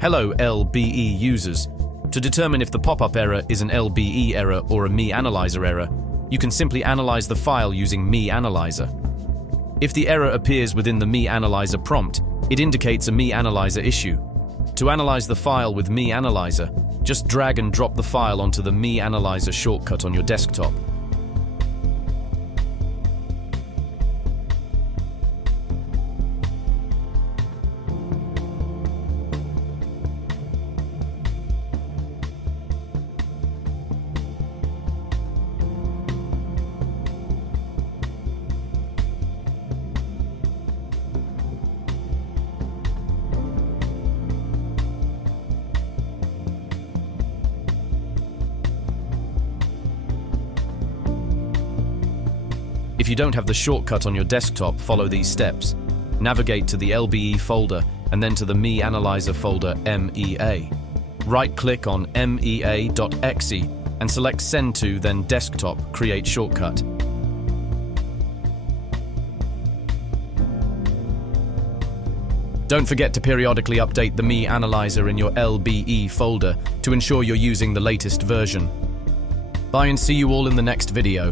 Hello LBE users. To determine if the pop-up error is an LBE error or a Me Analyzer error, you can simply analyze the file using Me Analyzer. If the error appears within the Me Analyzer prompt, it indicates a Me Analyzer issue. To analyze the file with Me Analyzer, just drag and drop the file onto the Me Analyzer shortcut on your desktop. If you don't have the shortcut on your desktop, follow these steps. Navigate to the LBE folder and then to the Me Analyzer folder MEA. Right-click on mea.exe and select Send to, then Desktop, Create Shortcut. Don't forget to periodically update the Me Analyzer in your LBE folder to ensure you're using the latest version. Bye and see you all in the next video.